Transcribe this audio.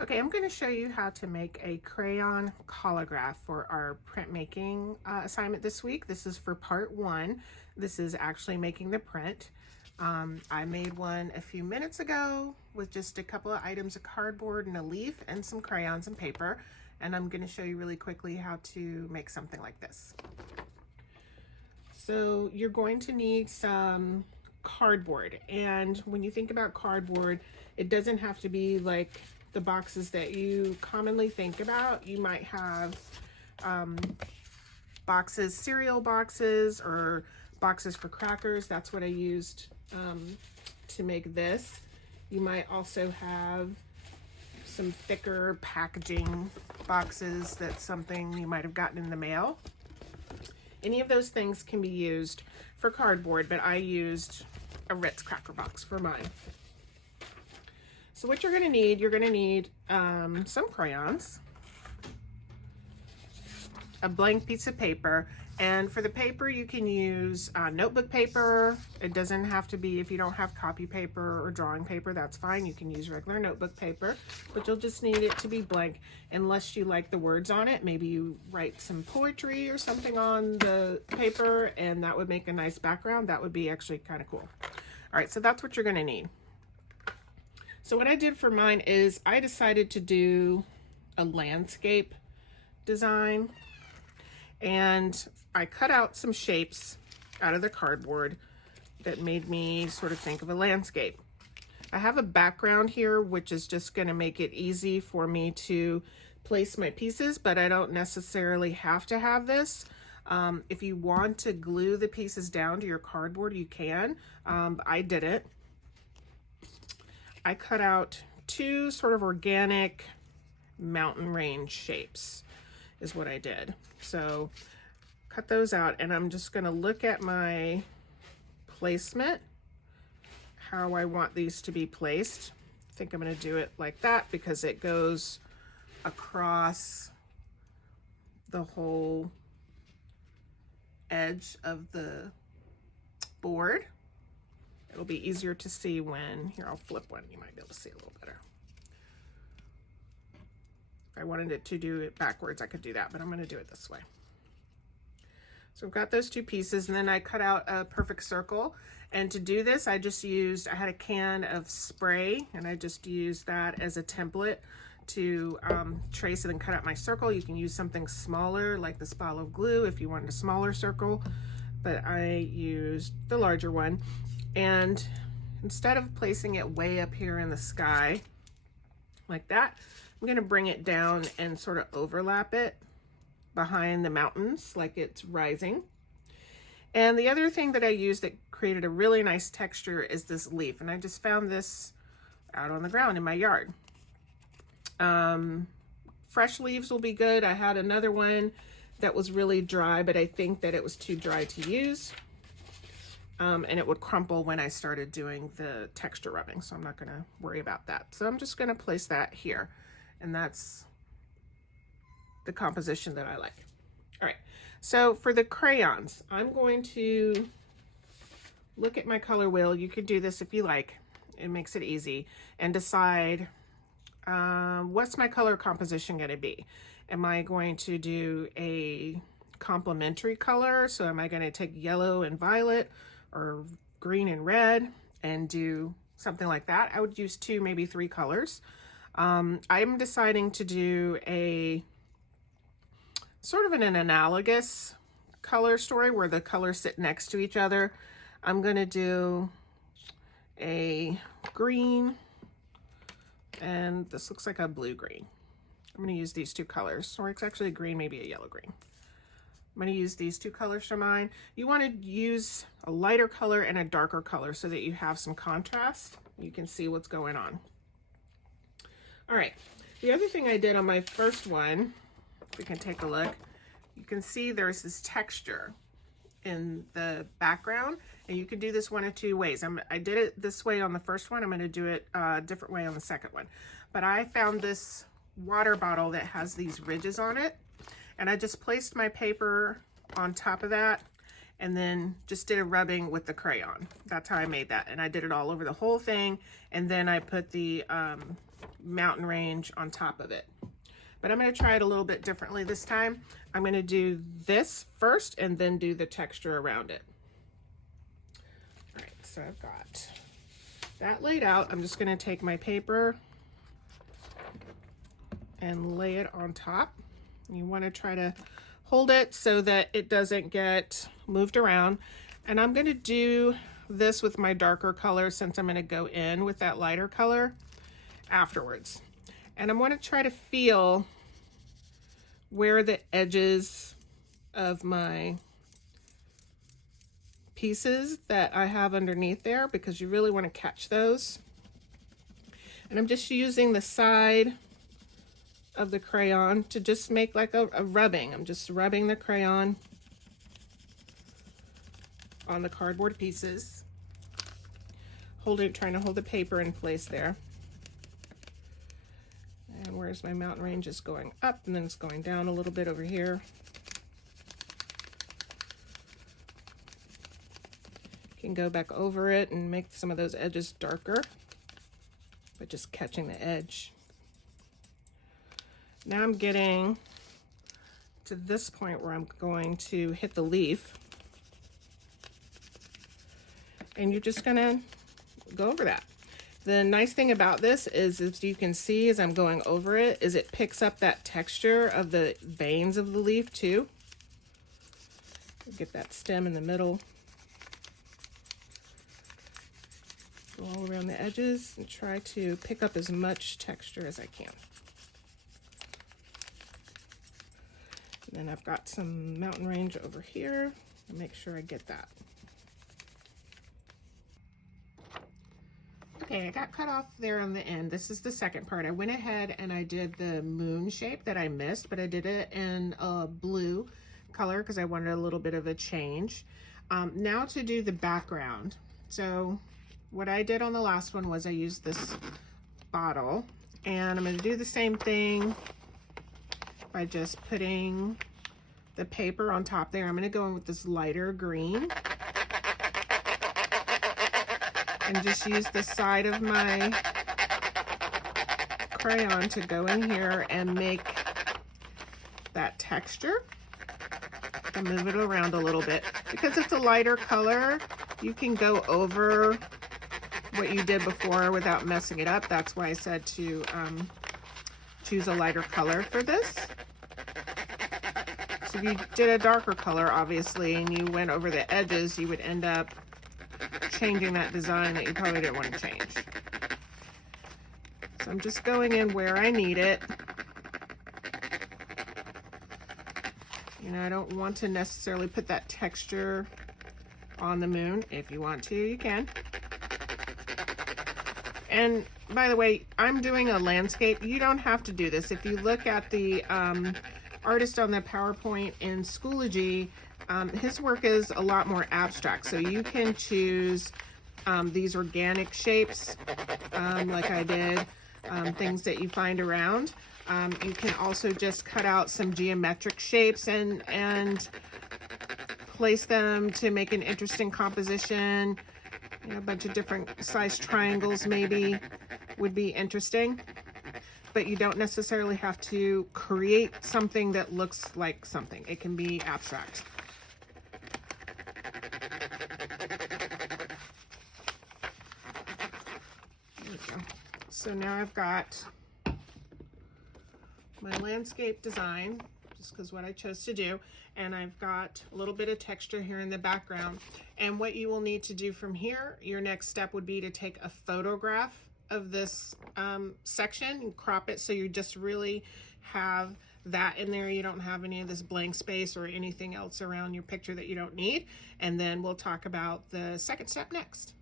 Okay, I'm going to show you how to make a crayon collagraph for our printmaking assignment this week. This is for part 1. This is actually making the print. I made one a few minutes ago with just a couple of items of cardboard and a leaf and some crayons and paper. And I'm going to show you really quickly how to make something like this. So you're going to need some cardboard. And when you think about cardboard, it doesn't have to be like the boxes that you commonly think about. You might have boxes, cereal boxes, or boxes for crackers. That's what I used to make this. You might also have some thicker packaging boxes. That's something you might have gotten in the mail. Any of those things can be used for cardboard, but I used a Ritz cracker box for mine. So what you're going to need some crayons, a blank piece of paper, and for the paper you can use notebook paper. It doesn't have to be, if you don't have copy paper or drawing paper, that's fine. You can use regular notebook paper, but you'll just need it to be blank unless you like the words on it. Maybe you write some poetry or something on the paper and that would make a nice background. That would be actually kind of cool. All right, so that's what you're going to need. So what I did for mine is I decided to do a landscape design, and I cut out some shapes out of the cardboard that made me sort of think of a landscape. I have a background here, which is just going to make it easy for me to place my pieces, but I don't necessarily have to have this. If you want to glue the pieces down to your cardboard, you can. I did it. I cut out two sort of organic mountain range shapes is what I did. So cut those out, and I'm just going to look at my placement, how I want these to be placed. I think I'm going to do it like that because it goes across the whole edge of the board. It'll be easier to see when, here I'll flip one, you might be able to see a little better. If I wanted it to do it backwards, I could do that, but I'm going to do it this way. So I've got those two pieces, and then I cut out a perfect circle. And to do this, I had a can of spray, and I just used that as a template to trace it and cut out my circle. You can use something smaller like the spot of glue if you wanted a smaller circle, but I used the larger one. And instead of placing it way up here in the sky like that, I'm going to bring it down and sort of overlap it behind the mountains like it's rising. And the other thing that I used that created a really nice texture is this leaf, and I just found this out on the ground in my yard. Fresh leaves will be good. I had another one that was really dry, but I think that it was too dry to use. And it would crumple when I started doing the texture rubbing, so I'm not going to worry about that. So I'm just going to place that here, and that's the composition that I like. All right, so for the crayons, I'm going to look at my color wheel. You could do this if you like. It makes it easy, and decide what's my color composition going to be. Am I going to do a complementary color? So am I going to take yellow and violet, or green and red, and do something like that? I would use 2, maybe 3 colors. I'm deciding to do a sort of an analogous color story where the colors sit next to each other. I'm going to do a green, and this looks like a blue-green. I'm going to use these 2 colors, or it's actually a green, maybe a yellow-green. I'm going to use these 2 colors for mine. You want to use a lighter color and a darker color so that you have some contrast. You can see what's going on. All right, the other thing I did on my first one, if we can take a look, you can see there's this texture in the background, and you can do this one of 2 ways. I did it this way on the first one. I'm going to do it a different way on the second one. But I found this water bottle that has these ridges on it, and I just placed my paper on top of that and then just did a rubbing with the crayon. That's how I made that. And I did it all over the whole thing. And then I put the mountain range on top of it. But I'm going to try it a little bit differently this time. I'm going to do this first and then do the texture around it. All right, so I've got that laid out. I'm just going to take my paper and lay it on top. You want to try to hold it so that it doesn't get moved around. And I'm going to do this with my darker color since I'm going to go in with that lighter color afterwards. And I'm going to try to feel where the edges of my pieces that I have underneath there, because you really want to catch those. And I'm just using the side of the crayon to just make like a rubbing. I'm just rubbing the crayon on the cardboard pieces, trying to hold the paper in place there. And where's my mountain range is going up, and then it's going down a little bit over here. You can go back over it and make some of those edges darker, but just catching the edge. Now I'm getting to this point where I'm going to hit the leaf. And you're just gonna go over that. The nice thing about this is, as you can see as I'm going over it, is it picks up that texture of the veins of the leaf too. Get that stem in the middle. Go all around the edges and try to pick up as much texture as I can. And then I've got some mountain range over here. I'll make sure I get that. Okay, I got cut off there on the end. This is the second part. I went ahead and I did the moon shape that I missed, but I did it in a blue color because I wanted a little bit of a change. Now to do the background. So what I did on the last one was I used this bottle, and I'm going to do the same thing by just putting the paper on top there. I'm going to go in with this lighter green and just use the side of my crayon to go in here and make that texture and move it around a little bit. Because it's a lighter color, you can go over what you did before without messing it up. That's why I said to choose a lighter color for this. So if you did a darker color, obviously, and you went over the edges, you would end up changing that design that you probably didn't want to change. So I'm just going in where I need it. You know, I don't want to necessarily put that texture on the moon. If you want to, you can. And by the way, I'm doing a landscape. You don't have to do this. If you look at the artist on the PowerPoint in Schoology, his work is a lot more abstract. So you can choose these organic shapes like I did, things that you find around. You can also just cut out some geometric shapes and place them to make an interesting composition. You know, a bunch of different sized triangles maybe would be interesting. But you don't necessarily have to create something that looks like something. It can be abstract. There we go. So now I've got my landscape design, just because what I chose to do, and I've got a little bit of texture here in the background. And what you will need to do from here, your next step would be to take a photograph of this section and crop it so you just really have that in there. You don't have any of this blank space or anything else around your picture that you don't need. And then we'll talk about the second step next.